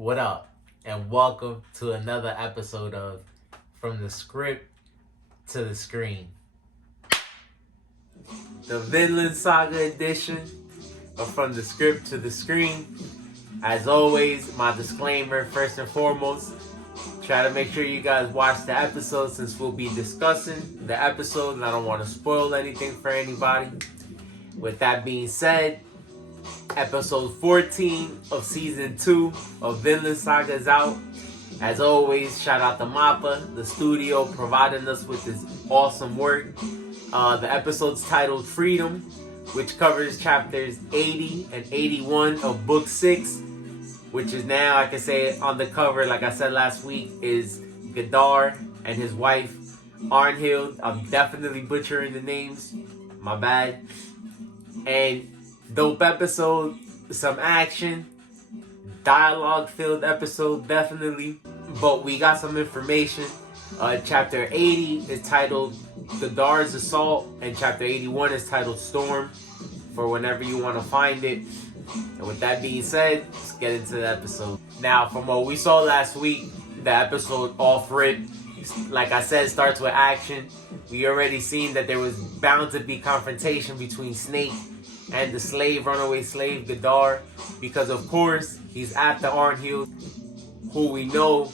What up? And welcome to another episode of From the Script to the Screen. The Vinland Saga edition of From the Script to the Screen. As always, my disclaimer, first and foremost, try to make sure you guys watch the episode since we'll be discussing the episode and I don't want to spoil anything for anybody. With that being said, episode 14 of season 2 of Vinland Saga is out. As always, shout out to Mappa, the studio, providing us with this awesome work. The episode's titled Freedom, which covers chapters 80 and 81 of book 6, which is now, I can say on the cover, like I said last week, is Gadar and his wife, Arnhild. I'm definitely butchering the names. My bad. And dope episode, some action, dialogue-filled episode, definitely. But we got some information. Chapter 80 is titled Gadar's Assault, and Chapter 81 is titled Storm, for whenever you want to find it. And with that being said, let's get into the episode. Now, from what we saw last week, the episode off rip, like I said, starts with action. We already seen that there was bound to be confrontation between Snake and the runaway slave, Gadar, because of course, he's after Arnhild, who we know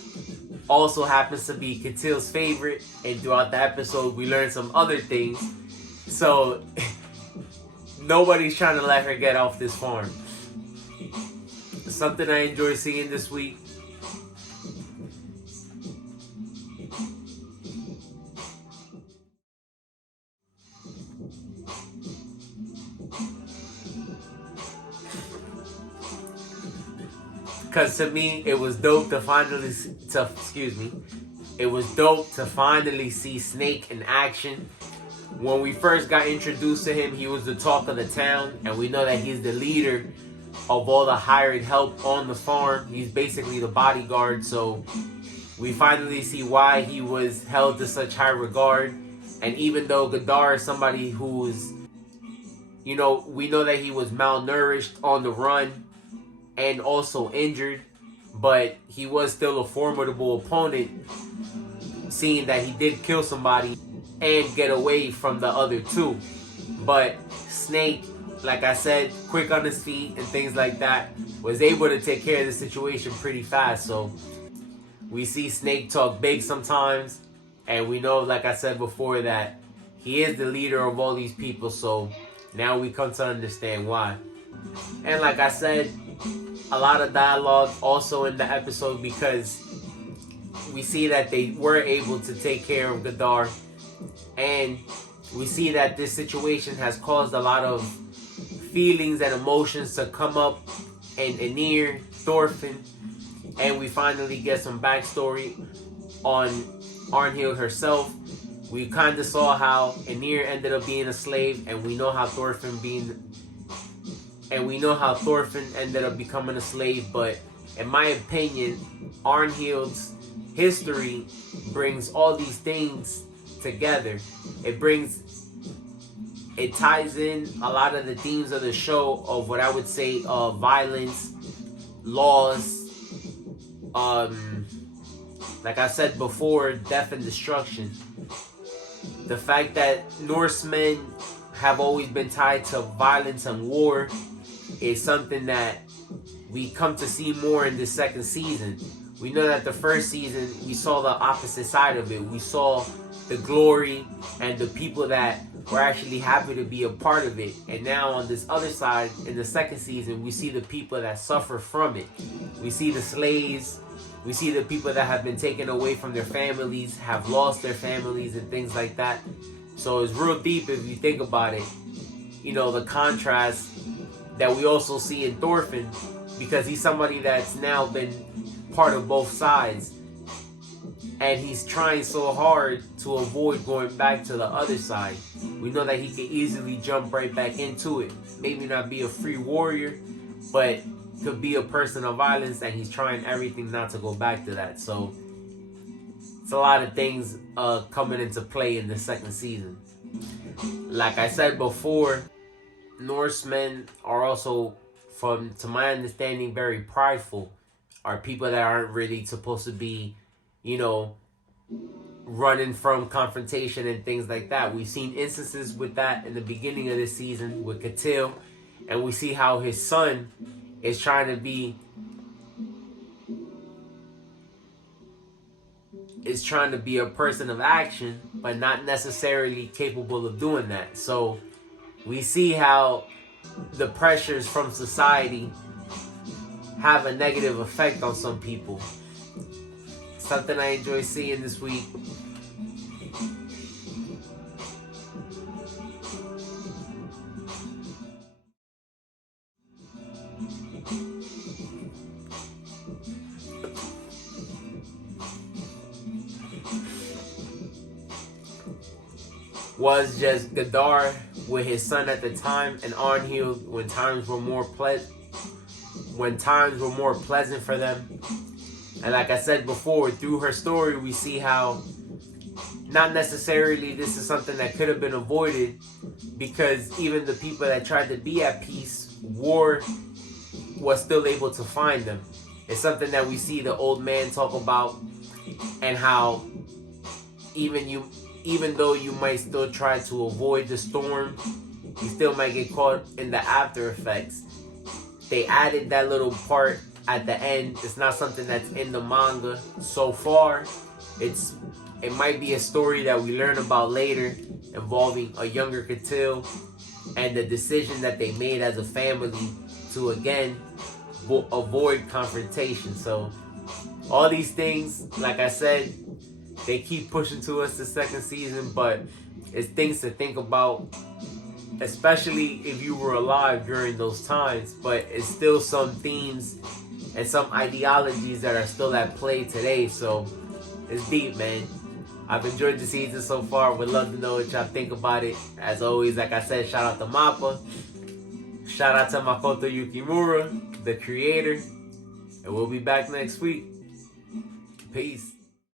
also happens to be Ketil's favorite, and throughout the episode, we learn some other things. So, nobody's trying to let her get off this farm. Something I enjoy seeing this week. Because to me, it was dope to finally see Snake in action. When we first got introduced to him, he was the talk of the town, and we know that he's the leader of all the hired help on the farm. He's basically the bodyguard, so we finally see why he was held to such high regard. And even though Gadar is somebody who's, we know that he was malnourished, on the run, and also injured, but he was still a formidable opponent, seeing that he did kill somebody and get away from the other two. But Snake, like I said, quick on his feet and things like that, was able to take care of the situation pretty fast. So we see Snake talk big sometimes, and we know, like I said before, that he is the leader of all these people. So now we come to understand why. And like I said, a lot of dialogue also in the episode, because we see that they were able to take care of Gadar, and we see that this situation has caused a lot of feelings and emotions to come up in Aenir, Thorfinn, and we finally get some backstory on Arnhild herself. We kind of saw how Aenir ended up being a slave, and we know how Thorfinn ended up becoming a slave. But in my opinion, Arnhild's history brings all these things together. It ties in a lot of the themes of the show, of what I would say, violence, laws, like I said before, death and destruction. The fact that Norsemen have always been tied to violence and war is something that we come to see more in the second season. We know that the first season, we saw the opposite side of it. We saw the glory and the people that were actually happy to be a part of it. And now on this other side, in the second season, we see the people that suffer from it. We see the slaves. We see the people that have been taken away from their families, have lost their families and things like that. So it's real deep if you think about it. The contrast that we also see in Thorfinn, because he's somebody that's now been part of both sides, and he's trying so hard to avoid going back to the other side. We know that he can easily jump right back into it. Maybe not be a free warrior, but could be a person of violence, and he's trying everything not to go back to that. So it's a lot of things coming into play in the second season. Like I said before, Norsemen are also, to my understanding, very prideful. are people that aren't really supposed to be, you know, running from confrontation and things like that. We've seen instances with that in the beginning of this season with Katil, and we see how his son is trying to be a person of action, but not necessarily capable of doing that. So we see how the pressures from society have a negative effect on some people. Something I enjoy seeing this week. Was just Gadar with his son at the time, and Arnhild when times were more pleasant for them. And like I said before, through her story, we see how not necessarily this is something that could have been avoided, because even the people that tried to be at peace, war was still able to find them. It's something that we see the old man talk about, and how even though you might still try to avoid the storm, you still might get caught in the after effects. They added that little part at the end. It's not something that's in the manga so far. It might be a story that we learn about later, involving a younger Katil and the decision that they made as a family to again avoid confrontation. So all these things, like I said, they keep pushing to us the second season, but it's things to think about, especially if you were alive during those times. But it's still some themes and some ideologies that are still at play today. So it's deep, man. I've enjoyed the season so far. Would love to know what y'all think about it. As always, like I said, shout out to Mappa. Shout out to Makoto Yukimura, the creator. And we'll be back next week. Peace.